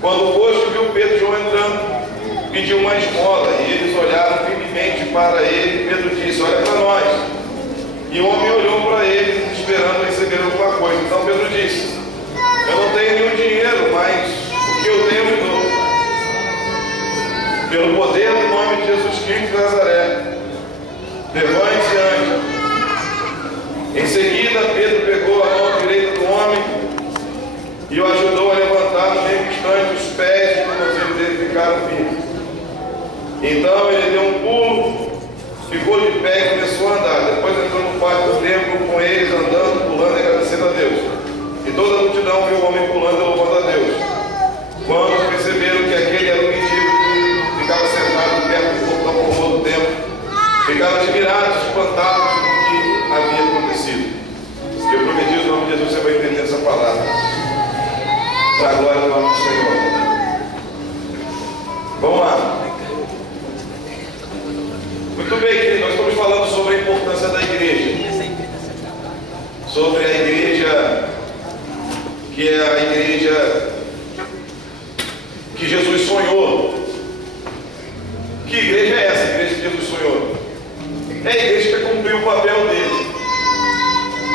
Quando foste, viu Pedro e João entrando, pediu uma esmola, e eles olharam firmemente para ele. Pedro disse: olha para nós. E o homem olhou para eles, esperando receber alguma coisa. Então Pedro disse: eu não tenho nenhum dinheiro, mas o que eu tenho eu dou. Pelo poder do nome de Jesus Cristo de Nazaré, levante-se e ande. Em seguida, Pedro pegou a mão direita do homem e o ajudou a levantar. No mesmo instante, os pés e o tornozelo dele ficaram firmes. Então ele deu um pulo, ficou de pé e começou a andar. Depois entrou no pátio do templo com eles, andando, pulando e agradecendo a Deus. E toda a multidão viu o homem pulando e louvando a Deus. Quando perceberam que aquele era o mendigo que ficava sentado perto do portão formoso do templo, ficaram admirados, espantados com o que havia acontecido. Eu prometi o nome de Jesus, você vai entender essa palavra. Para a glória do nome do Senhor. Vamos lá. Muito bem, queridos, nós estamos falando sobre a importância da igreja. Sobre a igreja, que é a igreja que Jesus sonhou. Que igreja é essa, a igreja que Jesus sonhou? É a igreja que cumpriu o papel dele.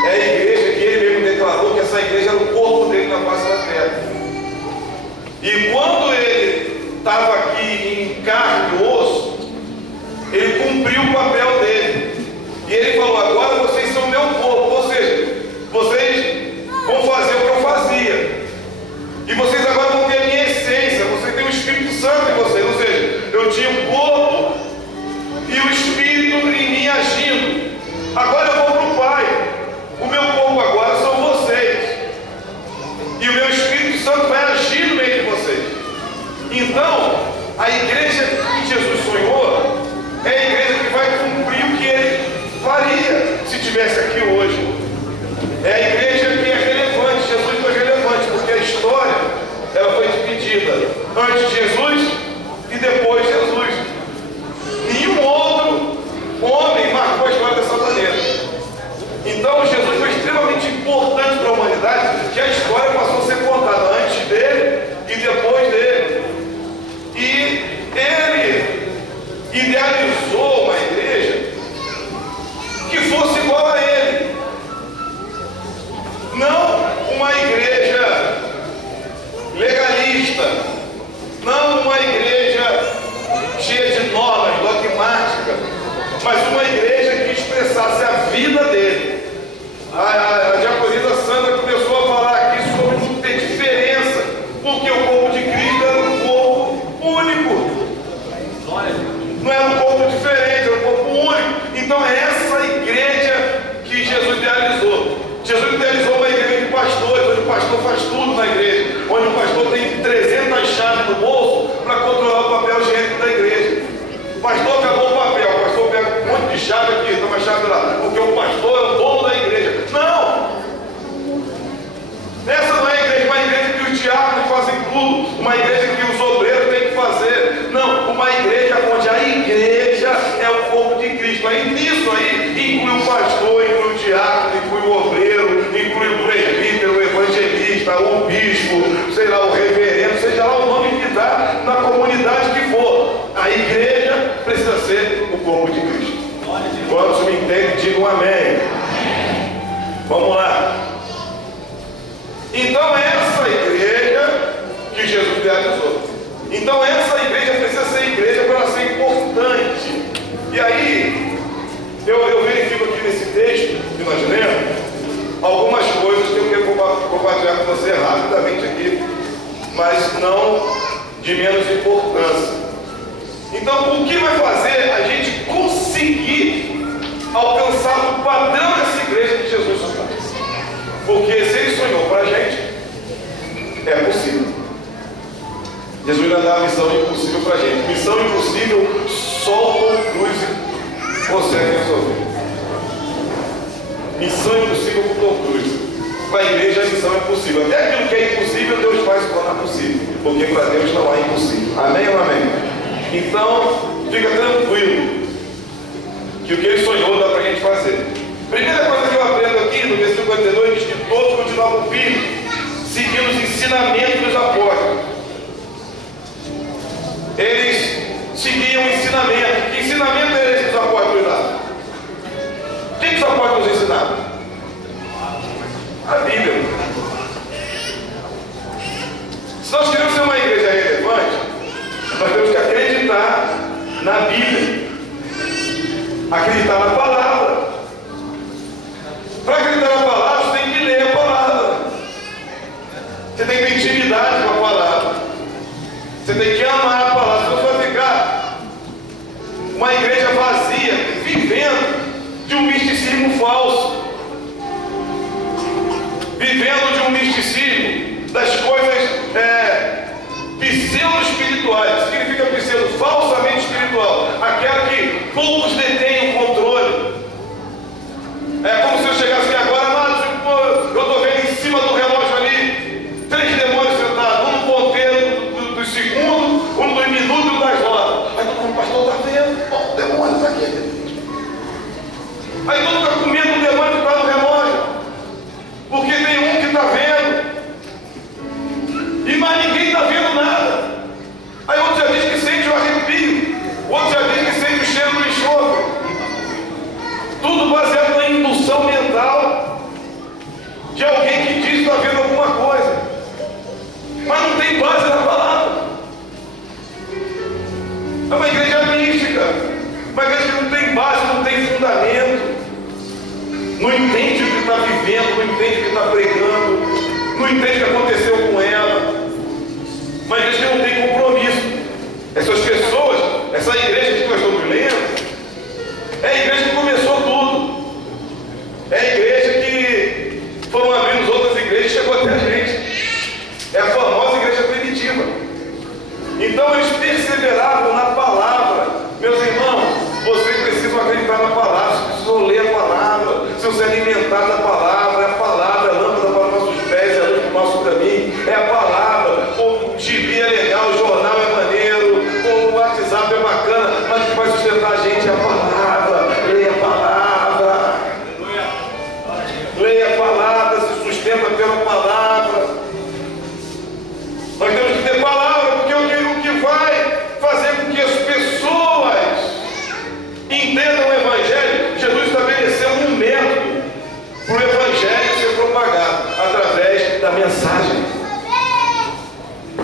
É a igreja que ele mesmo declarou que essa igreja era o corpo dele na face da terra. E quando ele estava aqui em carne e osso, ele cumpriu o papel dele. E ele falou: agora vocês são meu corpo. Ou seja, vocês vão fazer o que eu fazia. E vocês agora vão ter a minha essência. Vocês têm o Espírito Santo em vocês. Ou seja, eu tinha o corpo e o Espírito em mim agindo. Agora eu vou para o Pai. O meu corpo agora são vocês. E o meu Espírito Santo vai agir no meio de vocês. Então, a igreja que Jesus sonhou é a igreja que vai cumprir o que ele faria se estivesse aqui hoje. É a igreja que é relevante. Jesus foi relevante, porque a história ela foi dividida antes de Jesus e depois de Jesus. Nenhum outro homem marcou a história dessa maneira. Então Jesus foi extremamente importante para a humanidade, que a história passou a ser contada antes dele e depois dele. E ele idealizou uma igreja que fosse igual a ele. Não uma igreja legalista, não uma igreja cheia de normas, dogmática, mas uma igreja que expressasse a vida dele. A diaconisa Sandra começou a falar aqui sobre não ter diferença, porque o corpo de Cristo era um corpo único. Não era um corpo diferente, era um corpo único. Então é essa igreja que Jesus idealizou. Jesus idealizou uma igreja de pastores, onde o pastor faz tudo na igreja, onde o pastor tem 300 chaves no bolso para controlar o papel higiênico da igreja. O pastor acabou o papel, o pastor pega um monte de chave aqui, toma chave lá, porque o pastor é o dono da igreja. Não! Essa não é a igreja, uma igreja que os diáconos fazem tudo, uma igreja que os obreiros têm que fazer. Não, uma igreja onde a igreja é o corpo de Cristo. Aí nisso aí inclui o pastor, inclui o diácono, inclui o obreiro, inclui o presbítero, o evangelista, o bispo, sei lá, o reverendo, seja lá o nome que dá na comunidade que for. A igreja precisa ser o corpo de Cristo. Quantos me entendem, digam amém. Vamos lá. Então essa igreja que Jesus idealizou. Então essa igreja precisa ser igreja para ela ser importante. E aí, eu verifico aqui nesse texto que nós lemos algumas coisas que eu quero compartilhar com você rapidamente aqui, mas não de menos importância. Então, o que vai fazer a gente conseguir alcançar o padrão dessa igreja que Jesus sonhou? Porque se ele sonhou para a gente, é possível. Jesus vai dar uma missão impossível para a gente. Missão impossível só o Tom Cruise consegue resolver. Missão impossível com o Tom Cruise. Para a igreja a missão é possível. Até aquilo que é impossível, Deus faz tornar possível. Porque para Deus não há impossível. Amém ou amém? Então, fica tranquilo que o que ele sonhou dá para a gente fazer. Primeira coisa que eu aprendo aqui no versículo 42 diz que todos continuavam firmes, seguindo os ensinamentos dos apóstolos. Se nós queremos ser uma igreja relevante, nós temos que acreditar na Bíblia, acreditar na palavra. Para acreditar na palavra, você tem que ler a palavra, você tem que ter intimidade com a palavra, você tem que amar a palavra. Senão você vai ficar uma igreja vazia, vivendo de um misticismo falso, vivendo de um misticismo das coisas pseudo-espirituais. Significa pseudo, falsamente espiritual, aquela que poucos detêm o controle. É como se eu chegasse aqui agora, mas eu estou vendo em cima do relógio ali 3 demônios sentados, um no ponteiro do segundo, um no minuto e um das horas. Aí todo mundo, pastor, está vendo? Demônios aqui. Aí todo mundo está com medo do demônio que está no relógio, porque tem um que está vendo, e mais ninguém está vendo nada. Aí outro já diz que sente o arrepio, outro já diz que sente o cheiro do enxofre. Tudo baseado na indução mental de alguém que diz que está vendo alguma coisa, mas não tem base na palavra. É uma igreja mística, uma igreja que não tem base, não tem fundamento, não entende o que está vivendo, não entende o que está pregando, não entende o que aconteceu com ela. Uma igreja que não tem compromisso. Essas pessoas, essa igreja que nós estamos lendo, é a igreja que começou tudo. É a igreja que foram abrindo outras igrejas e chegou até a gente. É a famosa igreja primitiva. Então eles perseveravam na palavra. Meus irmãos, vocês precisam acreditar na palavra, vocês precisam ler a palavra, precisam se alimentar da palavra. É a palavra, a lâmpada para os nossos pés, é a luz para o nosso caminho. É a palavra. O gibi é legal, o jornal é maneiro, o WhatsApp é bacana, mas o que vai sustentar a gente é a palavra. Leia a palavra. Leia a palavra, se sustenta pela palavra. Nós temos que ter palavra, porque o que vai fazer com que as pessoas entendam o Evangelho, Jesus estabeleceu um método para o Evangelho ser propagado através da mensagem.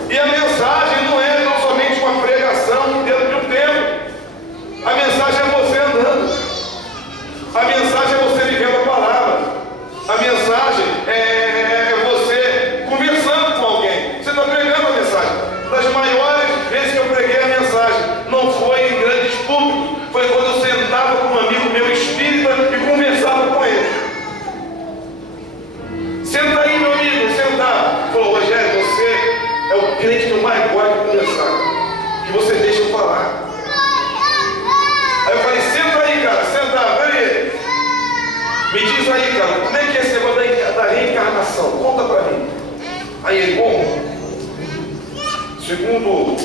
E a mensagem não é tão somente uma pregação dentro de um templo. A mensagem é você andando. A mensagem é você vivendo a palavra. A mensagem é você conversando com alguém. Você está pregando a mensagem. Das maiores vezes que eu preguei a mensagem, não foi em grandes públicos, foi quando eu sentava com um amigo meu espírita e conversava com ele. Senta aí, meu amigo, sentava. Falou, Rogério, você é o crente que eu mais gosto de conversar, que você deixa eu falar. Aí eu falei, senta aí, cara, senta, peraí. Me diz aí, cara, como é que é esse negócio da reencarnação? Conta pra mim. Aí ele, bom, segundo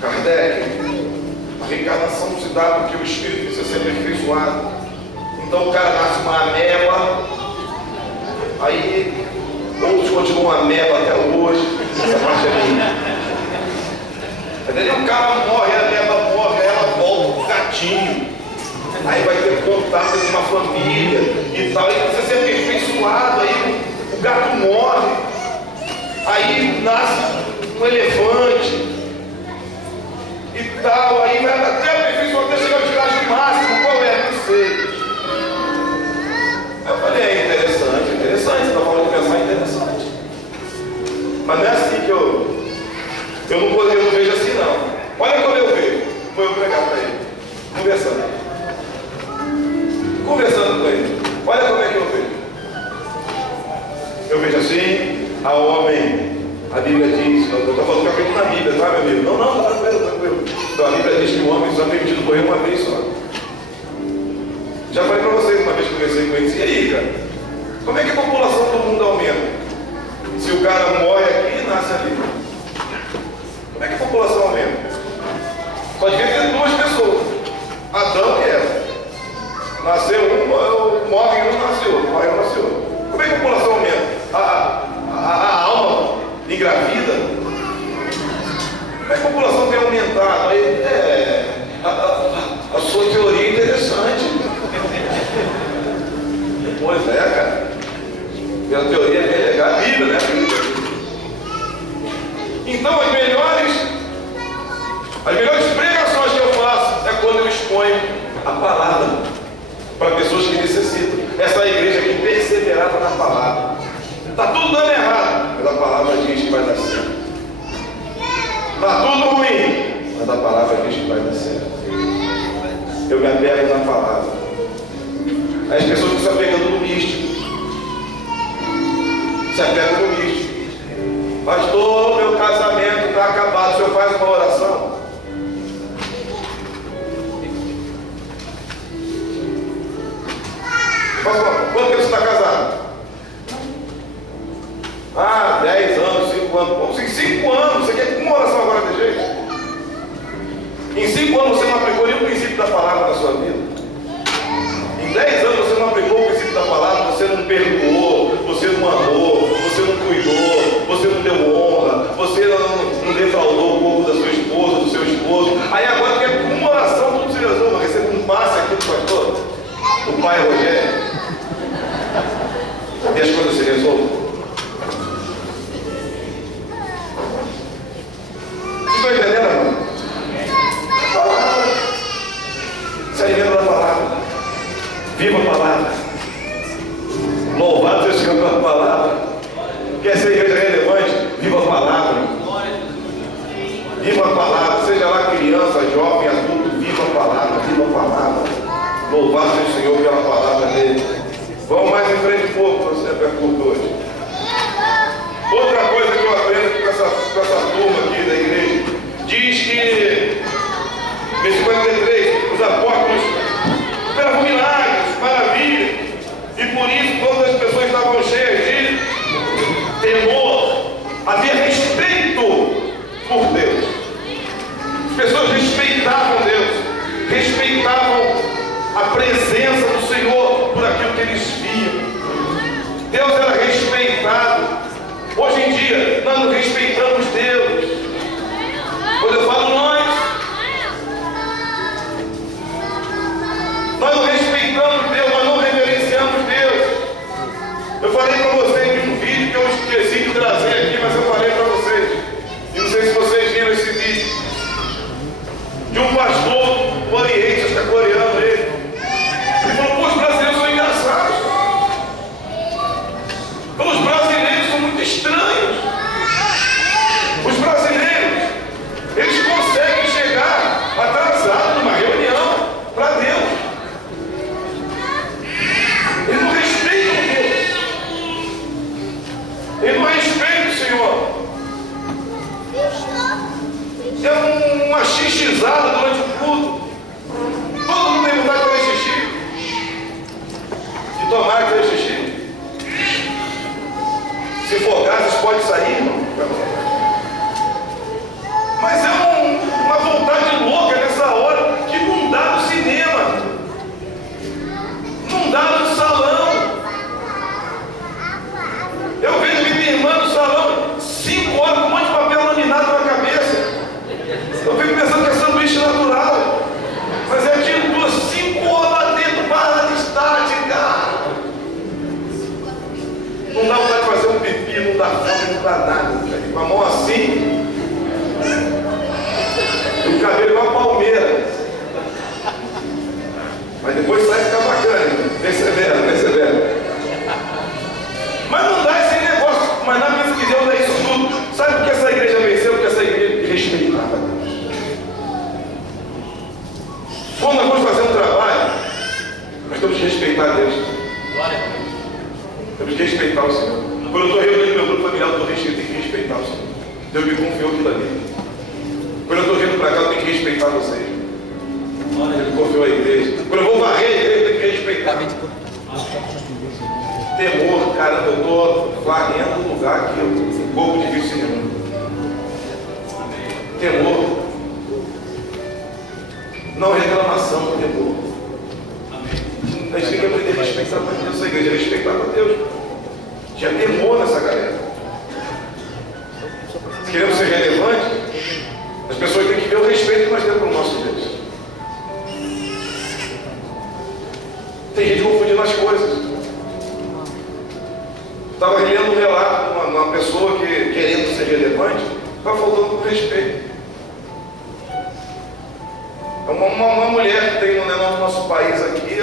Kardec, a reencarnação não se dá porque o espírito precisa ser aperfeiçoado. Então o cara nasce uma ameba, aí outros continuam ameba até hoje. Essa parte é minha. Entendeu? O cara morre, a ameba morre, ela volta pro gatinho. Aí vai ter contato com uma família e tal, e precisa ser aperfeiçoado. Aí o gato morre, aí nasce um elefante e tal, aí vai até aperfeiçoar, até chegar ao estágio máximo. Qual é? Não sei. Eu falei, é interessante, você está falando de pensar interessante. Mas não é assim que eu não vejo assim não. Olha como eu vejo. Vou pregar para ele. Conversando com ele. Olha como é que eu vejo. Eu vejo assim, a homem, a Bíblia diz, eu estou falando que eu acredito na Bíblia, tá, meu amigo? Não, tranquilo. Então a Bíblia diz que o homem só é permitido morrer uma vez só. Já falei para vocês uma vez que conversei com eles. E aí, cara? Como é que a população do mundo aumenta? Se o cara morre aqui e nasce ali. Como é que a população aumenta? Só devia ter 2 pessoas. Adão e Eva. Nasceu um, morre um, nasceu outro. Morre um, nasceu outro. Como é que a população aumenta? A alma engravida? Como é que a população tem aumentado? Aí, a sua teoria é interessante. Pois é, cara. Minha teoria é bem legal. A Bíblia, né? Então as melhores pregações que eu faço é quando eu exponho a palavra para pessoas que necessitam. Essa igreja aqui perseverada na palavra. Está tudo dando errado, mas a palavra diz que vai dar certo. Está tudo ruim, mas a palavra diz que vai dar certo. Eu me apego na palavra. Aí as pessoas estão se apegando no místico. Se apegam no místico. Pastor, meu casamento está acabado. O senhor faz uma oração? Pastor, quanto tempo você está casado? 10 anos, 5 anos. Vamos em 5 anos. Você quer uma oração agora de jeito? Em 5 anos você não aplicou nenhum princípio da palavra na sua vida. Em 10 anos você não aplicou o princípio da palavra, você não perdoou, você não amou, você não cuidou, você não deu honra, você não defraudou o corpo da sua esposa, do seu esposo. Aí agora quer uma oração, tudo se resolve. Recebe um passe aqui do pastor, do pai Rogério. E as coisas se resolvem. Vocês estão entendendo, irmão? Se alimenta da palavra. Viva a palavra. Louvado seja o Senhor pela palavra. Quer ser igreja relevante? Viva a palavra. Viva a palavra. Seja lá criança, jovem, adulto, viva a palavra. Viva a palavra. Louvado seja o Senhor pela palavra dele. Vamos mais em frente um pouco, você é curto hoje. Outra coisa que eu aprendo com essa turma aqui da igreja, diz que, versículo 43, os apóstolos fizeram milagres, maravilhas, e por isso todas as pessoas estavam cheias de temor, havia respeito por Deus. As pessoas respeitavam Deus, respeitavam a presença do Senhor por aquilo que eles viam. Deus era respeitado. Hoje em dia, nós não respeitamos Deus. Quando eu falo nós não respeitamos Deus, nós não reverenciamos Deus. Eu falei para vocês em um vídeo que eu esqueci de trazer aqui, mas eu falei para vocês. E não sei se vocês viram esse vídeo. De um pastor oriente, acho que é coreano ele. Ele falou, pô, os brasileiros são engraçados. Os brasileiros são muito estranhos. Os brasileiros, eles conseguem chegar atrasados numa reunião para Deus. Eles não respeitam Deus. Eles não respeitam o Senhor. É uma xixizada durante o culto. Todo mundo tem vontade de fazer xixi. De tomar aquele xixi. Se for gases, pode sair, irmão. Mas é uma vontade louca nessa hora que não dá no cinema, não dá no salão. Eu vejo minha irmã no salão 5 horas com um monte de papel laminado na cabeça. Eu fico pensando que é sanduíche natural, mas é aquilo duas 5 horas lá dentro, barra de estática. Não dá vontade de fazer um pipi, não dá fome, não dá nada. Com a mão assim, o cabelo igual a palmeira. Mas depois sai e fica bacana, persevera. Mas não dá esse negócio, mas na minha que Deus dá isso tudo. Sabe por que essa igreja venceu? Porque essa igreja respeitava Deus. Quando nós vamos fazer um trabalho, nós temos que respeitar Deus. Temos que respeitar o Senhor. Quando eu estou reunindo meu grupo familiar, eu tenho que respeitar o Senhor. Deus me confiou aquilo ali. Quando eu estou vindo para cá, eu tenho que respeitar vocês. Ele confiou a igreja. Quando eu vou varrer a igreja, eu tenho que respeitar. Temor, cara, eu estou varrendo um lugar que eu um pouco difícil nenhum. Temor. Não reclamação, temor. A gente tem que aprender a respeitar a Deus. Essa igreja respeitava a Deus. Tinha temor nessa galera. Se queremos ser relevantes, as pessoas têm que ver o respeito que nós temos para o nosso Deus. Tem gente confundindo as coisas. Estava lendo um relato de uma pessoa que, querendo ser relevante, está faltando com respeito. Uma mulher que tem no nosso país aqui,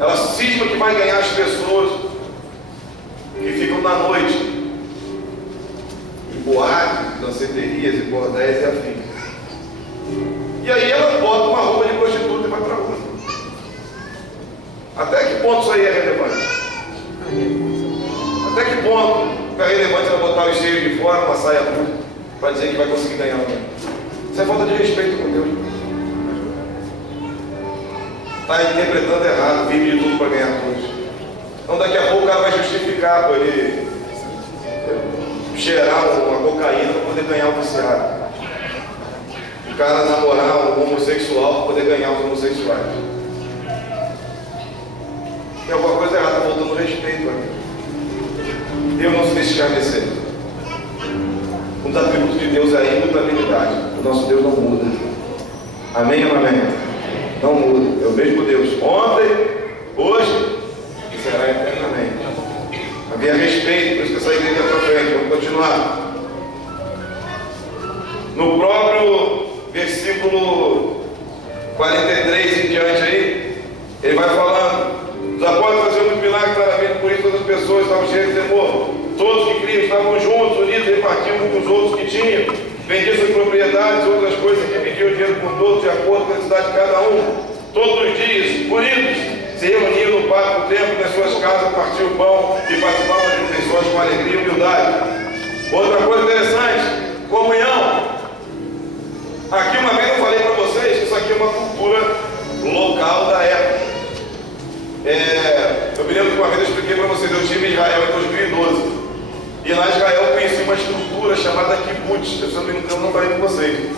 ela cisma que vai ganhar as pessoas que ficam na noite em boates, danceterias, e bordéis e afins. E aí ela bota uma roupa de prostituta e vai para a rua. Até que ponto isso aí é relevante? Até que ponto é relevante ela botar o cheiro de fora, uma saia curta, para dizer que vai conseguir ganhar alguém? Isso é falta de respeito com Deus. Está interpretando errado, vive de tudo para ganhar todos. Então daqui a pouco o cara vai justificar por ele cheirar uma cocaína para poder ganhar o viciado. O cara namorar um homossexual para poder ganhar os homossexuais. Tem alguma coisa errada, está faltando respeito aqui. Deus não se deixa escarnecer. Um dos atributos de Deus é a imutabilidade. O nosso Deus não muda. Amém ou amém? Não muda. É o mesmo Deus. Ontem, hoje e será eternamente. Havia respeito, por isso que essa igreja é para frente. Vamos continuar. No próprio versículo 43 em diante aí, ele vai falando. Os apóstolos faziam muito milagre, claramente, por isso todas as pessoas estavam cheias de temor. Todos que criam estavam juntos, unidos, repartiam com os outros que tinham, vendiam suas propriedades, outras coisas que pediam dinheiro por todos, de acordo com a necessidade de cada um. Todos os dias, unidos, se reuniam no pátio do templo, nas suas casas, partiam o pão e participavam das refeições com alegria e humildade. Outra coisa interessante, comunhão. Aqui uma vez eu falei para vocês que isso aqui é uma cultura local da época. Eu me lembro que uma vez eu expliquei para vocês, eu estive em Israel em 2012. E lá em Israel eu conheci uma estrutura chamada kibbutz. Eu não falei com vocês.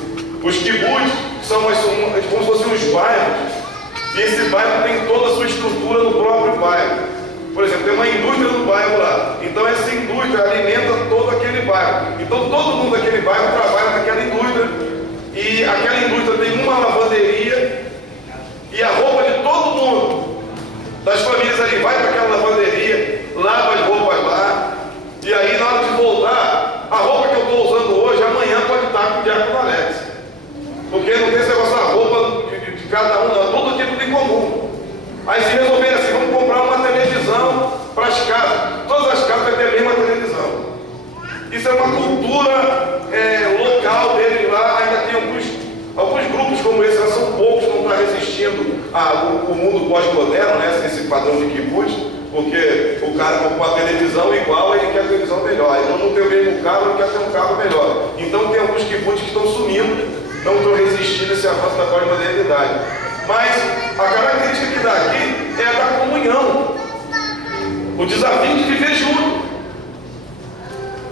Os kibbutz são como se fossem os bairros. E esse bairro tem toda a sua estrutura no próprio bairro. Por exemplo, tem uma indústria no bairro lá. Então essa indústria alimenta todo aquele bairro. Então todo mundo daquele bairro trabalha naquela indústria. E aquela indústria tem uma lavanderia. E a roupa de todo mundo das famílias ali vai para aquela lavanderia, lava as roupas lá, e aí na hora de voltar, a roupa que eu estou usando hoje, amanhã pode estar com o diácono Alex. Porque não tem esse negócio da roupa de cada um, não, todo tipo em comum. Aí se resolverem assim, vamos comprar uma televisão para as casas. Todas as casas vai ter a mesma televisão. Isso é uma cultura local dele lá, ainda tem alguns grupos como esse, mas são poucos, não está resistindo ao mundo pós-moderno, né, esse padrão de kibbutz, porque o cara compra uma televisão igual, ele quer a televisão melhor. Então não tem o mesmo carro, ele quer ter um carro melhor. Então tem alguns kibbutz que estão sumindo, não estão resistindo a esse avanço da pós-modernidade. Mas a característica que dá aqui é a da comunhão, o desafio de viver junto,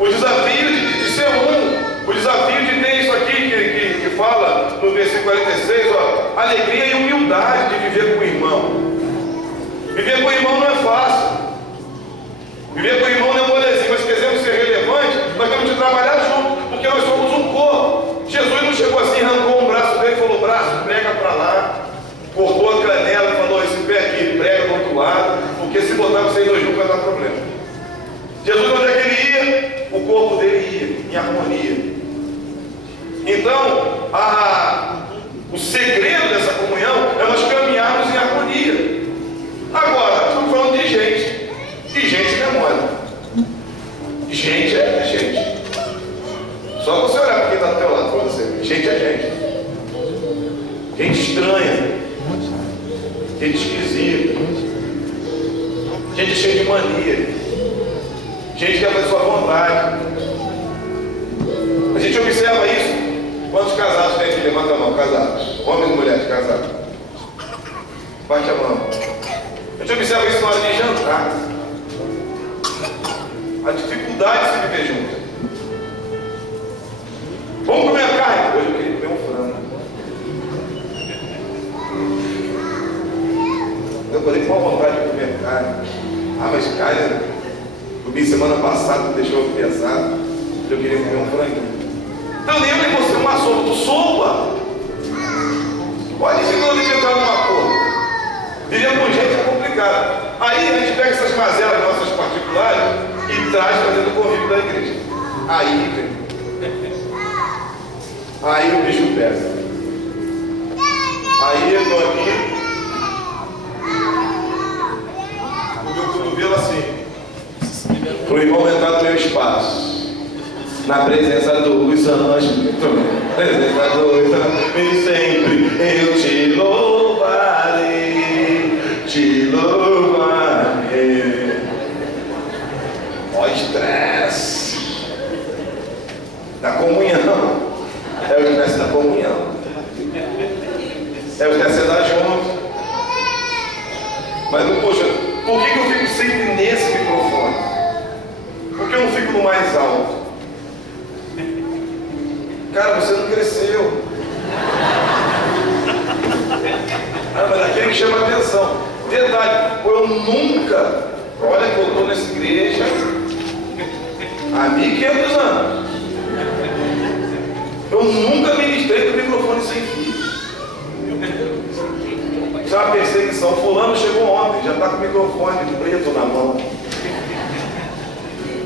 o desafio de ser um, o desafio de ter isso aqui que fala no versículo 46, ó, alegria e humildade de viver com o irmão. Viver com o irmão não é fácil. Viver com o irmão não é molezinha, mas se quisermos ser relevantes, nós temos que trabalhar junto, porque nós somos um corpo. Jesus não chegou assim, arrancou um braço dele e falou, braço, prega para lá, cortou a canela e falou, esse pé aqui, prega do outro lado, porque se botar vocês dois juntos vai dar problema. Jesus, onde é que ele ia? O corpo dele ia, em harmonia. Então, o segredo dessa comunhão é nós caminharmos em harmonia. Agora, estamos falando de gente. E gente não é mole. Gente é gente. Só você olhar para quem está do teu lado para você. Gente é gente. Gente estranha. Gente esquisita. Gente cheia de mania. Gente que quer fazer sua vontade. A gente observa isso. Quantos casados tem aqui? Levanta a mão, casados. Homens e mulheres casados. Bate a mão. A gente observa isso na hora de jantar. A dificuldade de se viver junto. Vamos comer a carne? Hoje eu queria comer um frango. Eu falei com a vontade de comer carne. Mas carne, comi semana passada, me deixou pesado. Eu queria comer um frango. Então lembra que você é uma sopa, tu sopa. Pode ser que eu devia entrar num acordo. Viver com gente é complicado. Aí a gente pega essas mazelas nossas particulares e traz para dentro do convívio da igreja. Aí o bicho pega. Aí eu estou aqui, o meu cotovelo assim, para o irmão entrar no meu espaço, na presença dos anjos, presença dos anjos, e sempre eu te louvarei, te louvarei. Ó, estresse da comunhão, é o estresse da comunhão. É o que você dá junto. Mas, poxa, por que eu fico sempre nesse microfone? Por que eu não fico no mais alto? Cara, você não cresceu. Mas aquele que chama atenção. Detalhe, eu nunca, olha que eu estou nessa igreja há 1500 anos. Eu nunca ministrei com o microfone sem fio. Isso é uma perseguição. Fulano chegou ontem, já está com o microfone preto na mão.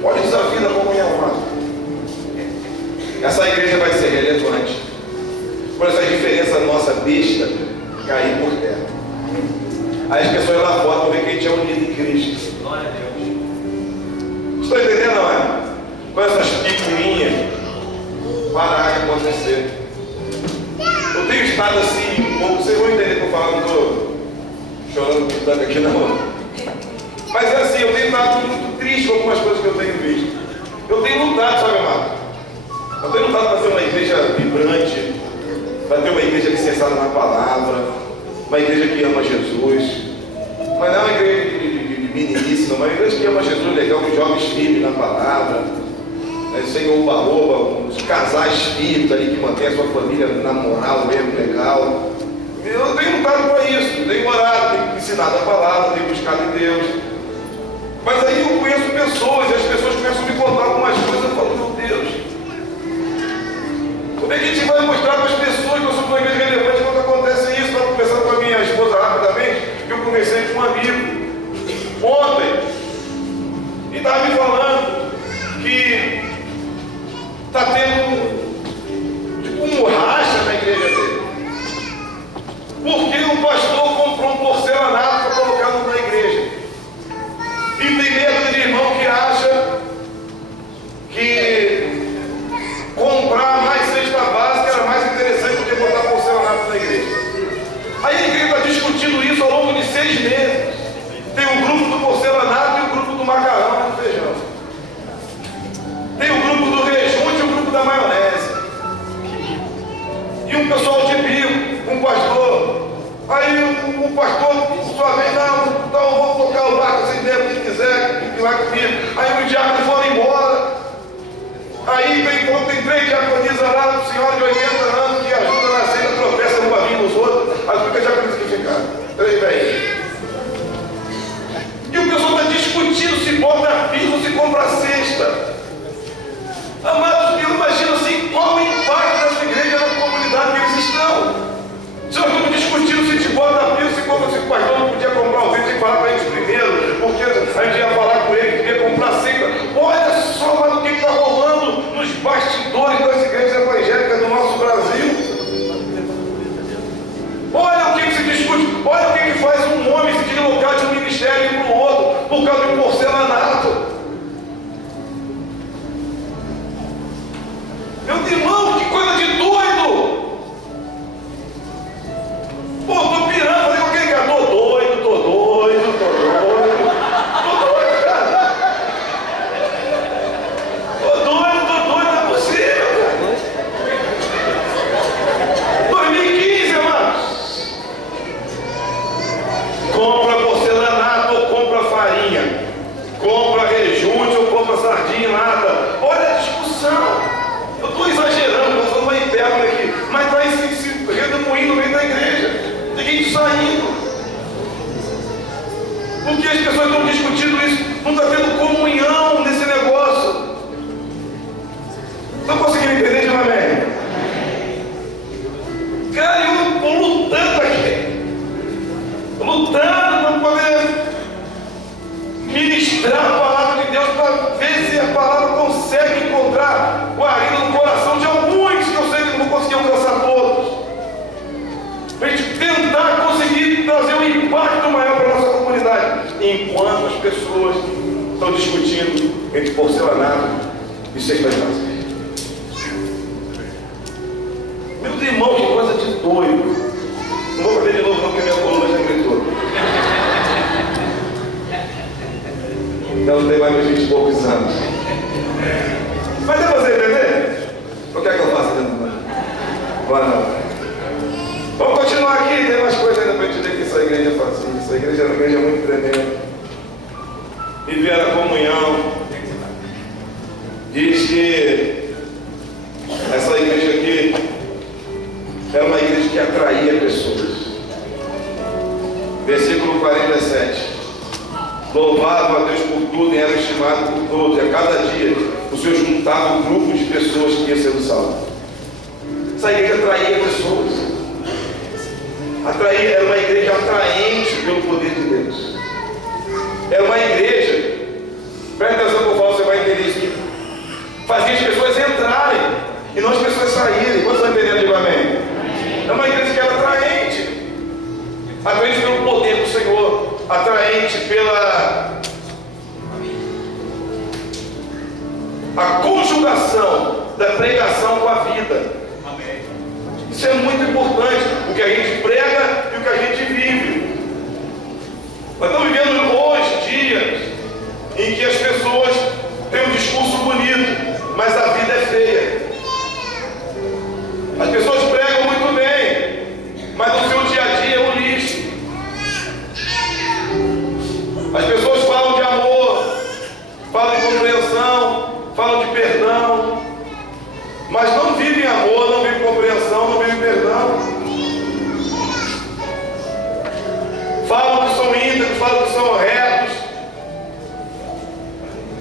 Olha o desafio da comunhão lá. Essa igreja vai ser relevante por essa diferença nossa besta cair por terra. Aí as pessoas lá fora vão ver que a gente é unido em Cristo. Glória a Deus. Estou entendendo, não é? Com essas picuinhas, parar de acontecer. Eu tenho estado assim um pouco, vocês vão entender que eu falo, não estou chorando, pintando aqui não. Mas é assim, eu tenho estado muito triste com algumas coisas que eu tenho visto. Eu tenho lutado, sabe, amado? Eu tenho lutado para ter uma igreja vibrante, para ter uma igreja alicerçada na palavra, uma igreja que ama Jesus. Mas não é uma igreja de meninice, não, uma igreja que ama Jesus legal, com jovens firmes na palavra. Sem oba-oba, uns casais firmes ali que mantém a sua família na moral mesmo, legal. Eu tenho lutado para isso, tenho orado, tenho ensinado a palavra, tenho buscado em Deus. Mas aí eu conheço pessoas, e as pessoas começam a me contar algumas coisas, eu falo, meu Deus, como é que a gente vai mostrar para as pessoas que eu sou uma igreja relevante quando acontece isso? Estava conversando com a minha esposa rapidamente, que eu conversei com um amigo ontem, e estava me falando que está tendo tipo um racha na igreja dele. Porque o pastor comprou um porcelanato para colocar na igreja. E tem medo de irmão que acha que comprar mais cesta básica era mais interessante do que botar porcelanato na igreja. Aí a igreja está discutindo isso ao longo de 6 meses. Tem o grupo do porcelanato e o grupo do macarrão e do feijão. Tem o grupo do rejunte e o grupo da maionese. E um pessoal de bico, um pastor. Aí o pastor, sua vez, não, então vou tocar o barco sem tempo, quem quiser, que vai comigo. Aí os diáconos foram embora. Aí tem 3 diaconisas lá, senhora de 80 anos, que ajuda na cena, tropeça no barrinho nos outros. As únicas diaconisas que ficaram. 3 velhos. E o pessoal está discutindo se bota piso ou se compra cesta. Amados, eu imagino assim, qual o impacto dessa igreja na comunidade que eles estão. Se nós estamos discutindo se te bota piso, se compra, se o pastor não podia comprar o vídeo, tem que falar para eles primeiro, porque a gente ia falar com ele, queria comprar cesta. Olha só, mano, o que está rolando nos bastidores das igrejas evangélicas do nosso Brasil. Olha o que se discute, olha o que faz um homem se deslocar de um ministério para o outro, por causa de um porcelanato. Meu irmão, que coisa de doido! Pô, tô pirando, falei com aquele cara, tô doido, cara. Tô doido, não é possível, cara. 2015, irmãos. Compra porcelanato ou compra farinha. Compra rejunte ou compra sardinha, nada. Olha a discussão. Eu estou exagerando, estou falando uma hipérbole aqui, mas está se redemoinho no meio da igreja. Tem gente saindo. Porque as pessoas estão discutindo isso, não está tendo comunhão nesse negócio. Não conseguiram entender, de amém? Cara, eu estou lutando aqui. Lutando para poder ministrar a palavra de Deus, para ver se a palavra consegue encontrar esplanada e cesta básica. Meus irmãos, que coisa de doido. Não vou fazer de novo não, porque minha coluna já gritou. Não tem mais uns 20 e poucos anos. Mas dá pra você entender? O que é que eu faço dentro do Bora não. Vamos continuar aqui, tem mais coisas ainda para te dizer que essa igreja é facinha. Essa igreja é uma igreja muito tremenda. Viver a comunhão. Diz que essa igreja aqui era uma igreja que atraía pessoas. Versículo 47. Louvavam a Deus por tudo e eram estimados por todos. E a cada dia o Senhor juntava um grupo de pessoas que iam sendo salvas. Essa igreja atraía pessoas. Era uma igreja atraente pelo poder de Deus. Era uma igreja, presta atenção que eu falo, você vai entender isso aqui, fazia as pessoas entrarem e não as pessoas saírem. Quantos estão entendendo? Diga amém. É uma igreja que era atraente pelo poder do Senhor, atraente pela a conjugação da pregação com a vida. Isso é muito importante, o que a gente prega e o que a gente vive. Nós estamos vivendo hoje dias em que as pessoas têm um discurso bonito, mas a vida é feia. As pessoas pregam muito bem, mas no seu dia a dia é um lixo. As pessoas falam de amor, falam de compreensão, falam de perdão, mas não vivem amor, não vivem compreensão, não vivem perdão. Falam que são íntegros, falam que são retos,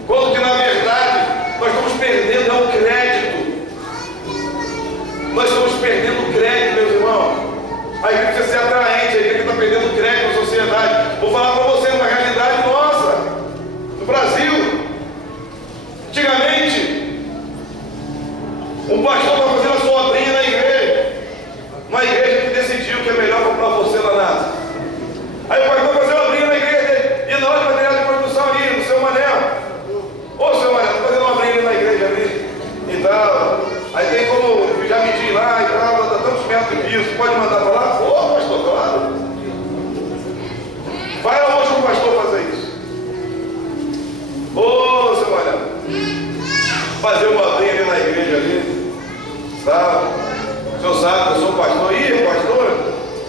quando que na verdade nós estamos perdendo o crédito. Nós estamos perdendo o crédito, meus irmãos. A igreja precisa ser atraente, a igreja está perdendo crédito na sociedade. Vou falar para você uma realidade nossa, no Brasil. Antigamente, um pastor está fazendo a sua obrinha na igreja, uma igreja que decidiu que é melhor comprar você lá nada. Aí o pastor fazendo uma obrinha na igreja dele, e na hora de material de construção ali, no seu Manel. Ô seu Manel, estou fazendo uma obrinha ali na igreja ali e tal. Aí tem como já medir lá e tal, dá tantos metros de piso, pode mandar para lá? Ô pastor, claro. Vai aonde o pastor fazer isso? Ô seu Manel, fazer uma obrinha ali na igreja ali. Tá? O senhor sabe que eu sou pastor. Ih, pastor?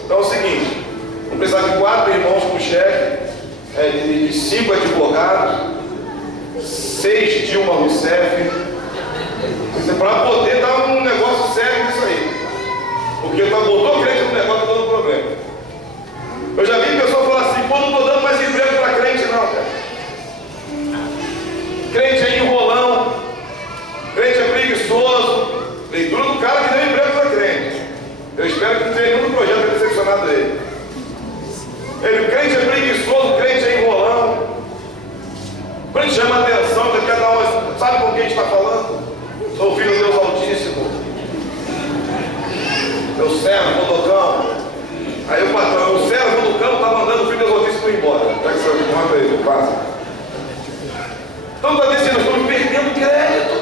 Então é o seguinte: vamos precisar de 4 irmãos com cheque, de 5 advogados, 6 Dilma Rousseff, para poder dar um negócio sério nisso aí. Porque botou crente no negócio, está dando problema. Eu já vi pessoas falar assim: pô, não estou dando mais emprego para crente, não, cara. Crente é enrolão, crente é preguiçoso. Leitura do cara que deu emprego para crente. Eu espero que não tenha nenhum projeto decepcionado ele. O crente é preguiçoso, o crente é enrolão. O crente chama a atenção, que quer dar uma... Sabe com quem a gente está falando? Sou o filho de Deus Altíssimo. Meu servo, Rodocão. Aí o patrão, o servo Rodocão está mandando o filho de Deus Altíssimo embora. Pega seu manda aí, passa. Então está dizendo, nós estamos perdendo crédito.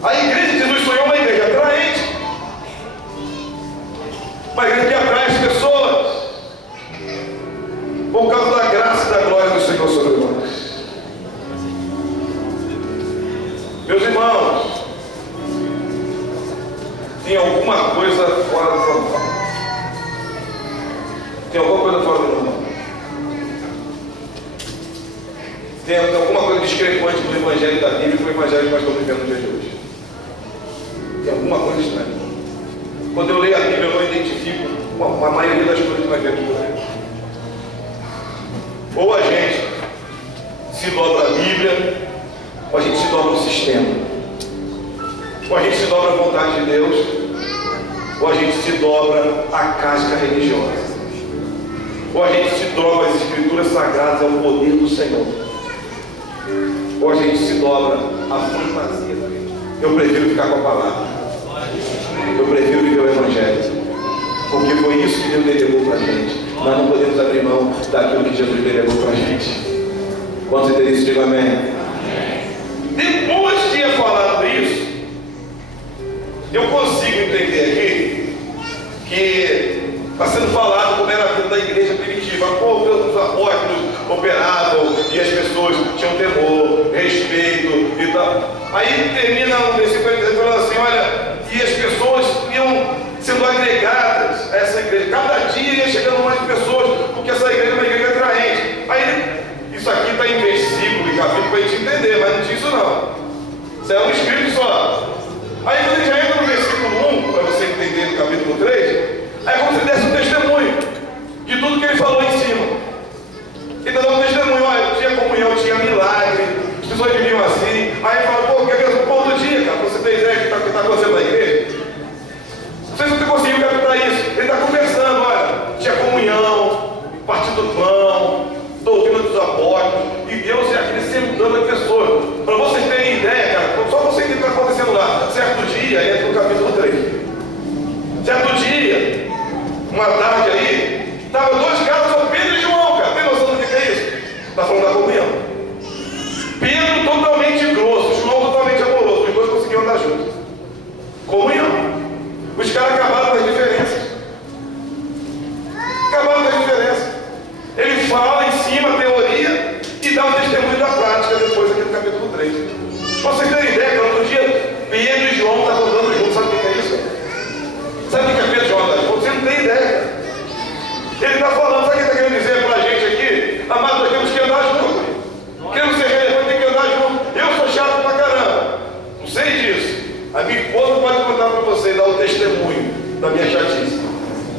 A igreja de Jesus sonhou uma igreja atraente, uma igreja que atrai as pessoas por causa da graça e da glória do Senhor sobre nós. Meus irmãos, tem alguma coisa fora do normal. Tem alguma coisa fora do normal. Tem alguma coisa discrepante do evangelho da Bíblia com o evangelho que nós estamos vivendo no dia de hoje. Tem alguma coisa estranha. Quando eu leio a Bíblia, eu não identifico a maioria das coisas que nós vemos por aí. Ou a gente se dobra a Bíblia, ou a gente se dobra o sistema. Ou a gente se dobra a vontade de Deus, ou a gente se dobra a casca religiosa. Ou a gente se dobra as escrituras sagradas ao poder do Senhor. Ou a gente se dobra a fantasia da vida. Eu prefiro ficar com a palavra. Eu prefiro viver o Evangelho. Porque foi isso que Deus delegou para a gente. Nós não podemos abrir mão daquilo que Jesus delegou para a gente. Quando você ter isso, diga amém. Depois de ter falado isso, eu consigo entender aqui que está sendo falado como era a vida da igreja primitiva. Como os apóstolos operavam e as pessoas tinham temor, respeito e tal. Aí termina o versículo falando assim: olha, e as pessoas iam sendo agregadas a essa igreja. Cada dia ia chegando mais pessoas, porque essa igreja é uma igreja atraente. Aí, isso aqui está em versículo e capítulo para a gente entender, mas não diz isso não. Isso é um espírito só. Aí quando a gente já entra no versículo 1, para você entender no capítulo 3, aí como se desse um testemunho de tudo que ele falou em cima. Ele está dando um testemunho: olha, tinha comunhão, tinha milagre, as pessoas viviam assim. Aí fala: pô, que é o ponto do dia, cara, você tem ideia do que está acontecendo na igreja? Não sei se você conseguiu captar isso. Ele está conversando: olha, tinha comunhão, partido do pão, doutrina dos apóstolos, e Deus é aquele sentando as pessoas. Para vocês terem ideia, cara, só você entender o que está acontecendo lá. Certo dia, entra no capítulo 3. Certo dia, uma tarde aí, estavam dois caras, são Pedro e João, cara. Tem noção do que é isso? Está falando da comunhão. Pedro totalmente grosso, João totalmente amoroso, os dois conseguiam andar juntos. Comunhão. Os caras acabaram com as diferenças. Acabaram com as diferenças. Ele fala em cima a teoria e dá um testemunho da prática depois aqui no capítulo 3. Pra vocês terem ideia, que outro dia Pedro e João estavam andando juntos. Sabe o que é isso? Sabe o que é Pedro e João andando juntos? Você não tem ideia. Ele está falando, sabe o que ele está querendo dizer para a gente aqui? Amado, nós temos que andar juntos. Queremos ser relevante, tem que andar junto. Eu sou chato pra caramba. Não sei disso. A minha esposa pode contar para você, dar o testemunho da minha chatice.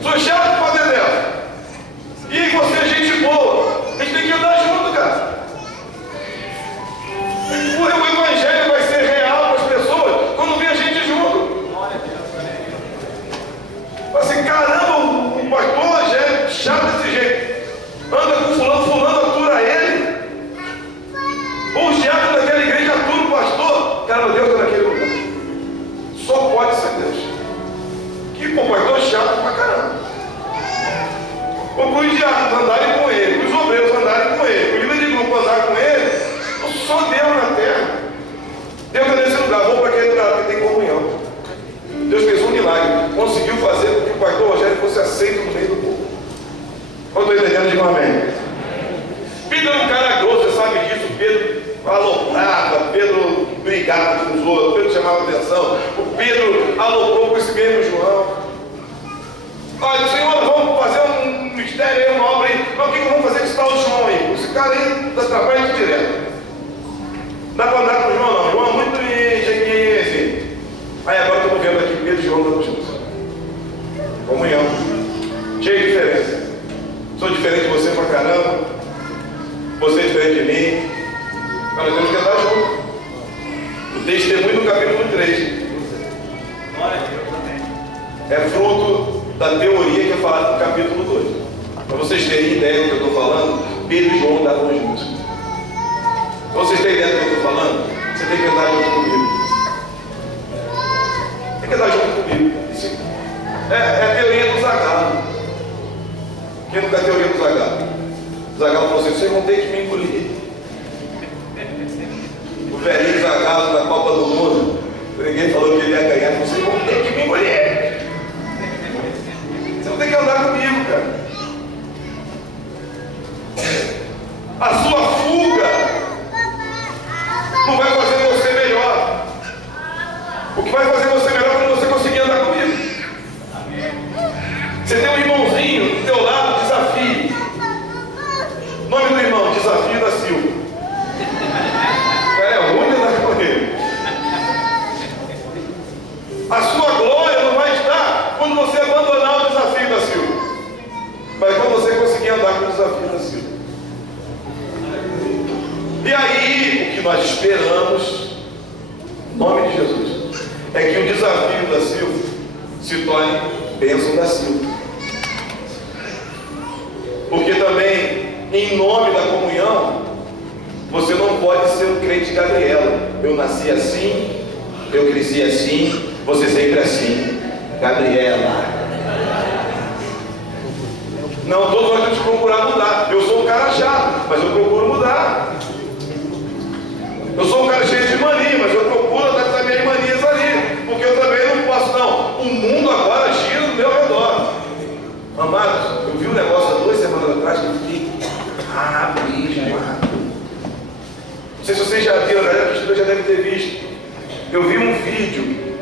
Sou chato pra dela. E você é gente boa. A gente tem que andar junto, cara. O evangelho vai ser real para as pessoas quando vê a gente junto. Vai assim: caramba, o pastor já é chato desse jeito. Anda com fulano atura ele. Ou os diáconos daquela igreja aturam o pastor. Caramba, Deus está naquele lugar. Só pode ser Deus. Que pô, pastor chato pra caramba. Ou os diáconos andarem com ele, os obreiros andarem com ele, o líder de grupo andar com ele, só Deus na terra. Deus está nesse lugar. Vamos para aquele lugar que tem comunhão. Deus fez um milagre, conseguiu fazer com que o pastor Rogério fosse aceito no meio do povo. Quando estou entendendo, digo amém. Pedro é um cara grosso, você sabe disso. Pedro aloprava, Pedro brigava com os outros, Pedro chamava atenção. O Pedro aloprou com esse mesmo João. Olha, Senhor, vamos fazer um mistério aí, uma obra aí. Mas o que vamos fazer com esse tal João aí? Esse cara aí dá trabalho direto. Não dá para andar com o João, não. João é muito engenheiro, assim. Aí agora estamos vendo aqui Pedro e João dando juntos. Comunhão. Cheio de diferença. Sou diferente de você pra caramba. Você é diferente de mim. Mas nós temos que andar junto. O testemunho do capítulo 3 é fruto da teoria que é falada no capítulo 2. Para vocês terem ideia do que eu estou falando, Pedro e João andavam juntos. Para vocês terem ideia do que eu estou falando, você tem que andar junto comigo. Tem que andar junto comigo. É a teoria do Zagalo. Quem nunca é a teoria do Zagalo? O Zagalo falou assim: vocês vão ter que me engolir. O velhinho Zagalo na Copa do Mundo, ninguém falou que ele ia ganhar, vocês vão ter que me engolir. Você não tem que andar comigo, cara. A sua fuga não vai fazer você melhor. O que vai fazer você melhor é quando você conseguir andar comigo. Você tem um irmãozinho do teu lado, desafio. Nome do irmão, Desafio da Silva. O cara é ruim de andar com ele. A sua glória não vai estar quando você abandonar o desafio da Silva, mas quando você conseguir andar com o desafio da Silva. E aí, o que nós esperamos, em nome de Jesus, é que o desafio da Silva se torne bênção da Silva. Porque também, em nome da comunhão, você não pode ser um crente Gabriela. Eu nasci assim, eu cresci assim, você sempre assim. Gabriela. Não, todos nós temos que procurar mudar. Eu sou um cara chato, mas eu procuro mudar. Eu sou um cara cheio de mania, mas eu procuro adaptar minhas manias ali, porque eu também não posso, não. O mundo agora gira no meu redor. Amados, eu vi um negócio há 2 semanas atrás que eu fiquei abismado. Não sei se vocês já viram, a galera que já deve ter visto. Eu vi um vídeo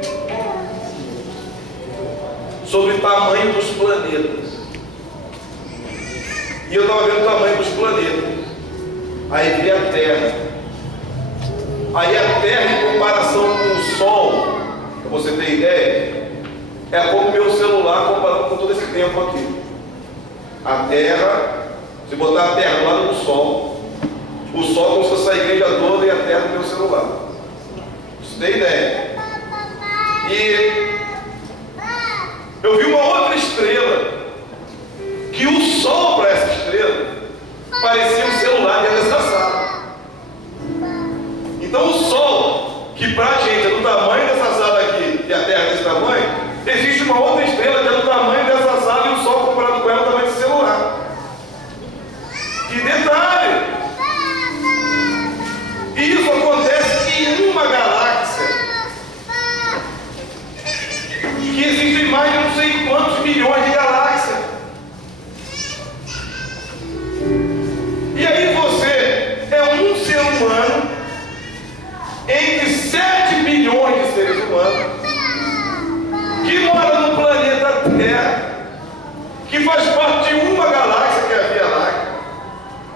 sobre o tamanho dos planetas. E eu estava vendo o tamanho dos planetas. Aí vi a Terra. Aí a Terra, em comparação com o Sol, para você ter ideia, é como o meu celular comparado com todo esse tempo aqui. A Terra, se botar a Terra do lado do Sol, o Sol como se fosse a igreja toda e a Terra do meu celular. Você tem ideia? E eu vi uma outra estrela, que o Sol para essa estrela parecia um celular dentro dessa sala. Então o Sol, que para a gente é do tamanho dessa sala aqui e a Terra desse tamanho, existe uma outra estrela que é do tamanho dessa sala e o Sol comparado com ela é o tamanho desse celular. E detalhe, isso acontece em uma galáxia que existem mais de não sei quantos milhões de galáxias. E aí você é um ser humano entre 7 bilhões de seres humanos que mora no planeta Terra, que faz parte de uma galáxia, que é a Via Láctea,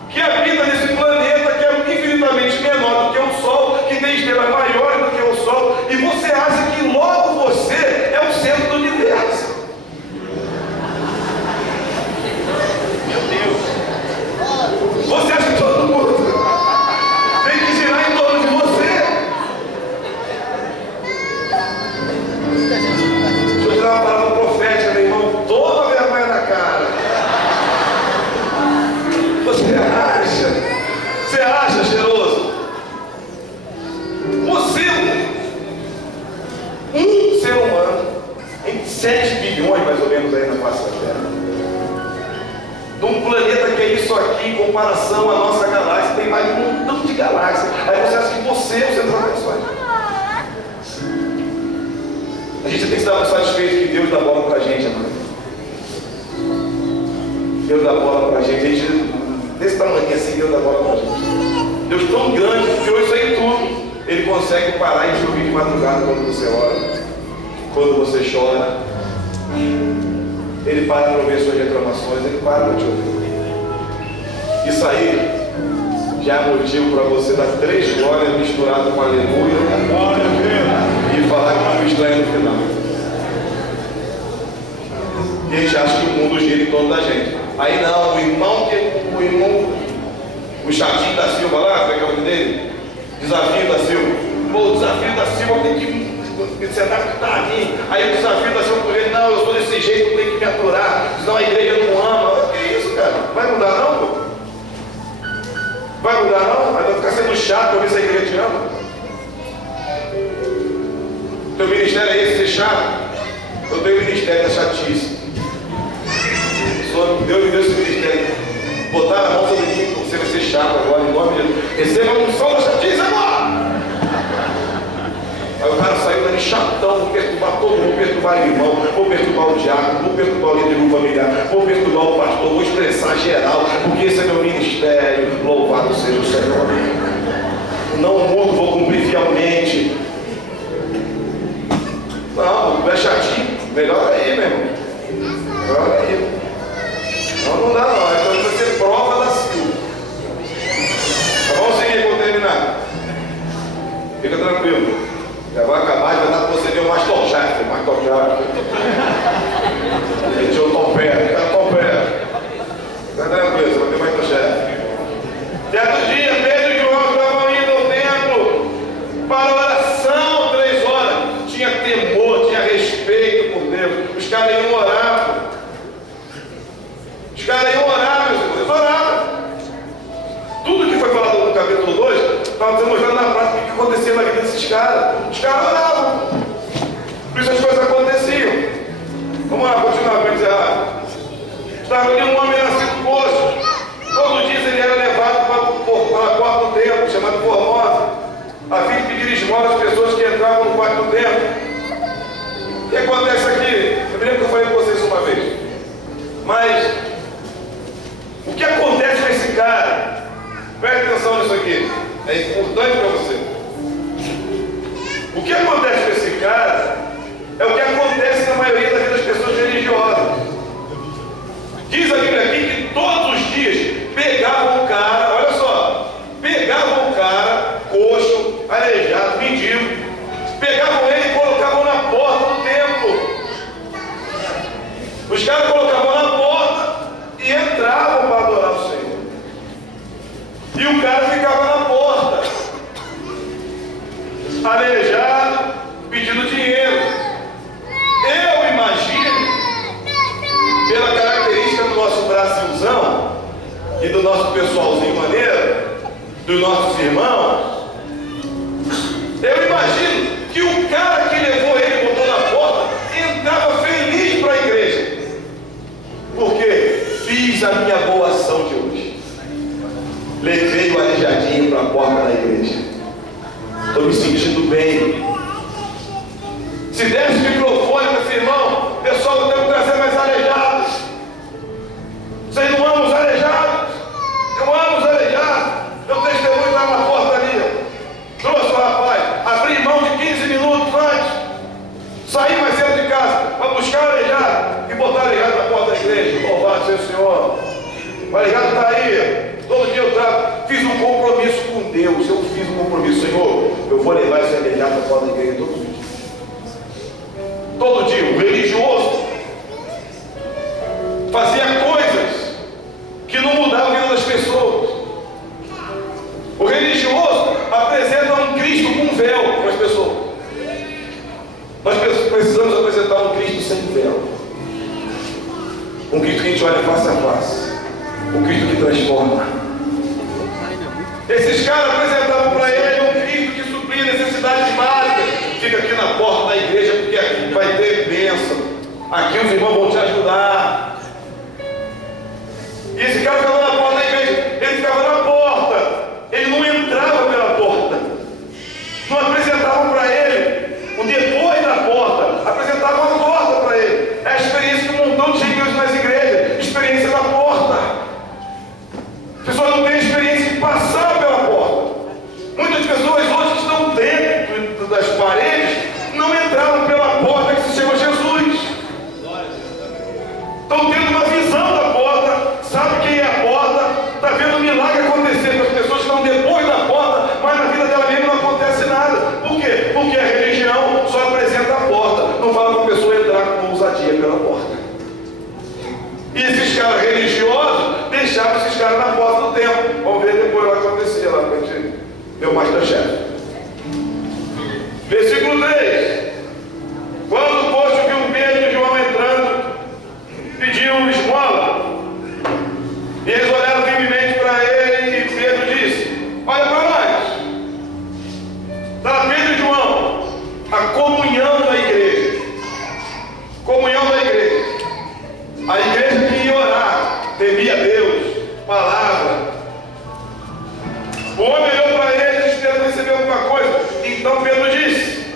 que habita nesse planeta que é infinitamente menor do que o Sol, que tem estrelas maiores do que o Sol, e você acha que logo você é o centro do universo. Meu Deus! Você acha que todo mundo tem que girar em torno de você? Deixa eu tirar uma palavra profética, meu irmão. Toma vergonha na cara. Você acha, cheiroso? Você, um ser humano, em 7 bilhões mais ou menos aí na face da Terra, num planeta que é isso aqui, em comparação à nossa galáxia, tem mais de um montão de galáxias. Aí você acha que você é o centro das atenções. A gente tem que estar satisfeito que Deus dá bola pra gente, amado. Deus dá bola pra gente. A gente desse tamanho assim, Deus dá bola pra gente. Deus tão grande, que criou isso aí tudo. Ele consegue parar e te ouvir de madrugada quando você ora, quando você chora. Ele para para ouvir suas reclamações, ele para para te ouvir. Isso aí já é motivo para você dar 3 glórias misturadas com aleluia e falar que Cristo é no final. E a gente acha que o mundo gira em torno da gente. Aí não, o irmão, o chatinho da Silva lá, como é que é o nome dele? Desafio da Silva. Pô, o desafio da Silva tem que se adaptar aqui. Aí o desafio da Silva por ele, não, eu sou desse jeito, eu tenho que me aturar, senão a igreja não ama. Que isso, cara? Vai mudar não, pô? Vai mudar não? Vai ficar sendo chato pra ver se a igreja te ama. Teu ministério é esse, ser chato? Eu tenho o ministério da chatice. Deus me deu esse ministério. Botar a mão sobre mim, você vai ser chato agora, em nome de Deus. Receba a unção da chatice agora! Aí o cara saiu dali chatão, vou perturbar todo mundo, vou perturbar o irmão, vou perturbar o diácono, vou perturbar o líder do familiar, vou perturbar o pastor, vou estressar geral, porque esse é meu ministério. Louvado seja o Senhor. Não morro, vou cumprir fielmente. Não, tu é chatinho. Melhor aí, meu irmão. Melhor aí. Não dá não, então vai ser prova da Silva. Tá, vamos seguir para terminar. Fica tranquilo. Já vai acabar e vai dar para você ver o Masterchef. Gente, eu tô perto, tá tão perto. Fica tranquilo, você vai ter Masterchef. Certo dia, Pedro e João estavam indo ao templo para a oração, 3 horas. Tinha temor, tinha respeito por Deus. Os caras iam orar. Os caras iam orar, meus irmãos, eles oravam. Tudo que foi falado no capítulo 2 estava demonstrando na prática o que acontecia na vida desses caras. Os caras oravam. Por isso as coisas aconteciam. Vamos lá, continuar para encerrar. Estava ali um homem nascido coxo. Todos os dias ele era levado para a porta do templo, chamado Formosa. O que acontece com esse cara é o que acontece na maioria das pessoas religiosas. Diz a Bíblia aqui que todos os dias pegavam o cara, olha só, pegavam o cara, coxo, aleijado, mendigo, pegavam ele e colocavam na porta do templo. Os caras colocavam na porta e entravam para adorar o Senhor. E o cara ficava na porta, aleijado, pedindo dinheiro. Eu imagino, pela característica do nosso Brasilzão e do nosso pessoalzinho maneiro, dos nossos irmãos, eu imagino que o cara que levou ele e botou na porta entrava feliz para a igreja. Porque fiz a minha boa ação de hoje. Levei o aleijadinho para a porta da igreja. Estou me sentindo bem. Se desse o microfone para esse irmão, pessoal, eu tenho que trazer mais aleijados. Vocês não amam os aleijados? Eu amo os aleijados. Eu testemunho lá na porta ali. Trouxe o rapaz, abri mão de 15 minutos antes. Saí mais cedo de casa para buscar o aleijado e botar o aleijado na porta da igreja. Louvado seja o Senhor. O aleijado está aí. Todo dia eu trago. Fiz um compromisso com Deus. Eu fiz um compromisso, Senhor. Eu vou levar esse aleijado para fora da igreja todo dia. Todo dia. O religioso fazia coisas que não mudavam a vida das pessoas. O religioso apresenta um Cristo com véu para as pessoas. Nós precisamos apresentar um Cristo sem véu. Um Cristo que a gente olha face a face. Um Cristo que transforma. Esses caras apresentavam para ele um Cristo que supria necessidades básicas. Fica aqui na porta da igreja porque aqui vai ter bênção. Aqui os irmãos vão te ajudar. E esse cara ficava na porta da igreja. Ele ficava na porta. Ele não entrava pela porta. Não apresentavam para ele o depois da porta. Apresentavam a porta para ele. É a experiência que um montão de gente usa nas igrejas. Experiência da porta. As pessoas não têm experiência de passar pela porta. Muitas pessoas hoje que estão dentro das paredes não entraram pela porta que se chama Jesus. Estão tendo uma visão da porta, sabe quem é a porta, está vendo um milagre acontecer com as pessoas que estão depois da porta, mas na vida dela mesmo não acontece nada. Por quê? Porque a religião só apresenta a porta, não fala para a pessoa entrar com ousadia pela porta. E esses caras religiosos deixavam esses caras na porta do templo. Vamos ver depois o que acontecia lá para a gente ver o Masterchef. Versículo 3. Quando, pois, viu Pedro e João entrando, pediam esmola. E eles olharam firmemente para ele e Pedro disse: olha para nós. Está Pedro e João, a comunhão da igreja. Comunhão da igreja. A igreja que ia orar, temia Deus, palavra. O homem olhou para ele esperando receber alguma coisa. Então Pedro disse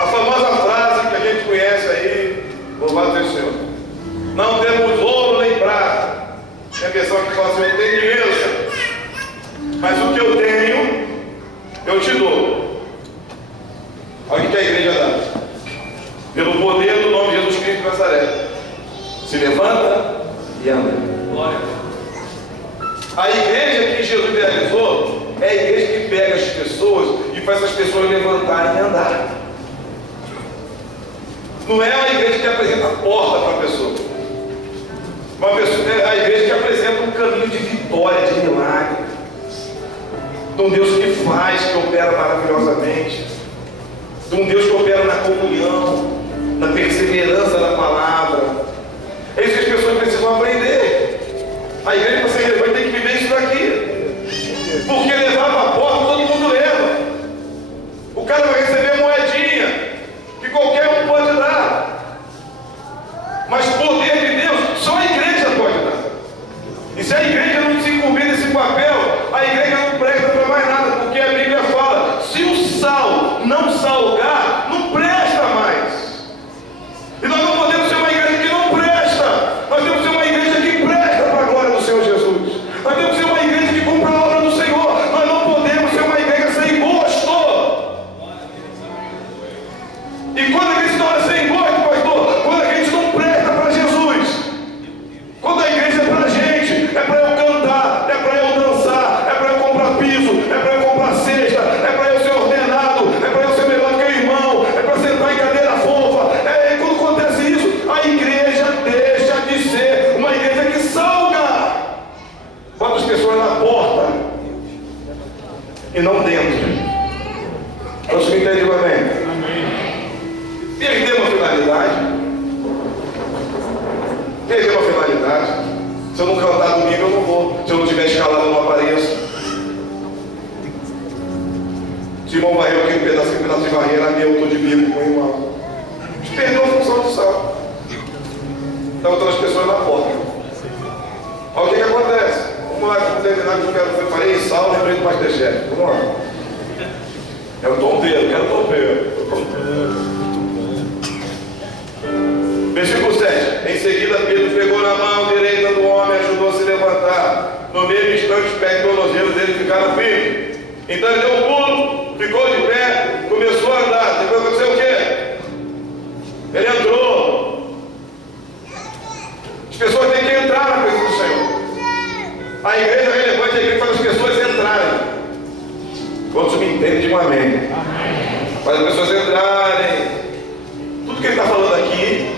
a famosa frase que a gente conhece aí, louvado seja o Senhor: não temos ouro nem prata. Tem a pessoa que fala assim: eu não tenho dinheiro, Senhor, mas o que eu tenho, eu te dou. Olha o que a igreja dá. Pelo poder do nome de Jesus Cristo de Nazaré, se levanta e anda. Glória. A igreja que Jesus realizou é a igreja que pega as pessoas e faz as pessoas levantarem e andar. Não é a igreja que apresenta a porta para a pessoa. É a igreja que apresenta um caminho de vitória, de milagre. De um Deus que faz, que opera maravilhosamente. De um Deus que opera na comunhão, na perseverança da palavra. É isso que as pessoas precisam aprender. A igreja você vai ter que viver isso daqui. Porque levar para a porta todo mundo leva. O cara vai receber moedinha que qualquer um pode dar. Mas poder de Deus só a igreja pode dar. E se a igreja não se incumbir nesse papel, a igreja não presta para mais nada. Porque a Bíblia fala: se o sal não salgar, não presta mais. E nós não podemos ser uma igreja que não presta. Nós temos que ser uma igreja que presta para a glória do Senhor Jesus. Nós temos que ser uma igreja que cumpre a obra do Senhor. Nós não podemos ser uma igreja sem gosto. E quando a igreja se torna sem gosto, pastor? Quando a gente não presta para Jesus. Quando a igreja é para a gente, é para eu cantar, é para eu dançar, é para eu comprar piso, é para eu comprar cesta, é para eu ser ordenado, é para eu ser melhor que o irmão, é para sentar em cadeira fofa. E quando acontece isso, a igreja deixa de ser uma igreja que salga. Bota as pessoas na porta e não dentro. Você me entende, amém? Perder uma finalidade. Perder uma finalidade. Se eu não cantar domingo, eu não vou. Se eu não tiver escalado, eu não apareço. Se o irmão varreu aquele pedaço de barreira, eu estou de bico com o irmão. Perdeu a função de sal. Está botando as pessoas na porta. Olha o que acontece. Vamos lá, vamos terminar que eu falei em sal, lembrei do Masterchef. Vamos lá. É o tombeiro, quero tombeiro. Versículo 7. Em seguida, Pedro pegou na mão direita do homem e ajudou a se levantar. No mesmo instante, os pés e tornozelos dele ficaram firmes. Então ele deu um pulo, ficou de pé, começou a andar. Depois aconteceu o quê? Ele entrou. As pessoas têm que entrar na presença do Senhor. A igreja é relevante, a igreja faz as pessoas entrarem. Quantos me entendem, digam amém. Faz as pessoas entrarem. Tudo que ele está falando aqui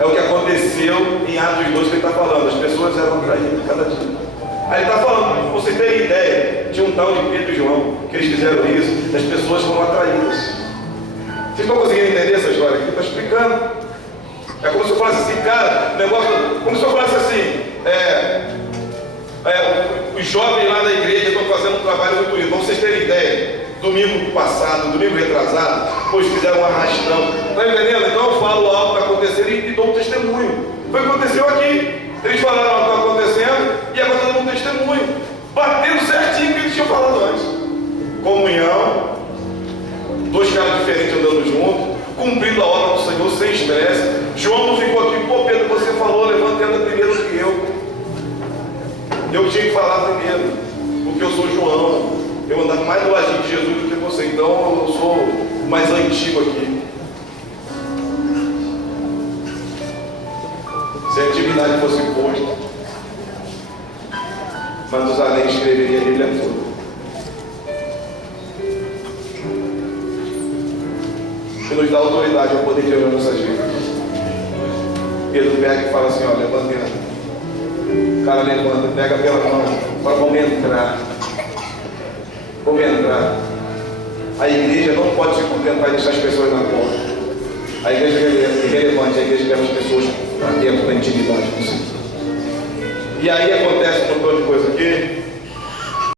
é o que aconteceu em Atos 2 que ele está falando. As pessoas eram atraídas cada dia. Aí ele está falando, para vocês terem ideia, de um tal de Pedro e João, que eles fizeram isso, as pessoas foram atraídas. Vocês estão conseguindo entender essa história aqui? Ele está explicando. É como se eu falasse assim, cara, o negócio, como se eu falasse assim, os jovens lá da igreja estão fazendo um trabalho muito lindo. Para vocês terem ideia, domingo passado, domingo retrasado, pois fizeram um arrastão. Está entendendo? Então eu falo algo que está acontecendo e dou um testemunho. Foi o que aconteceu aqui. Eles falaram algo que está acontecendo e agora está dando um testemunho. Batendo certinho o que eles tinham falado antes. Comunhão, dois caras diferentes andando juntos, cumprindo a obra do Senhor sem estresse. João não ficou aqui, pô Pedro, você falou, levanta anda primeiro do que eu. Eu tinha que falar primeiro, porque eu sou João. Eu andava mais do ladinho de Jesus do que você, então eu sou o mais antigo aqui. Se a atividade fosse posta, Matusalém escreveria a Bíblia toda. Que nos dá autoridade ao poder de orar nossas vidas. Pedro pega e fala assim, ó, levanta e anda. O cara levanta, pega pela mão, fala, vamos entrar. Vamos entrar. A igreja não pode se contentar e deixar as pessoas na porta. A igreja é relevante, a igreja leva as pessoas para dentro da intimidade com o Senhor. E aí acontece um montão de coisa aqui.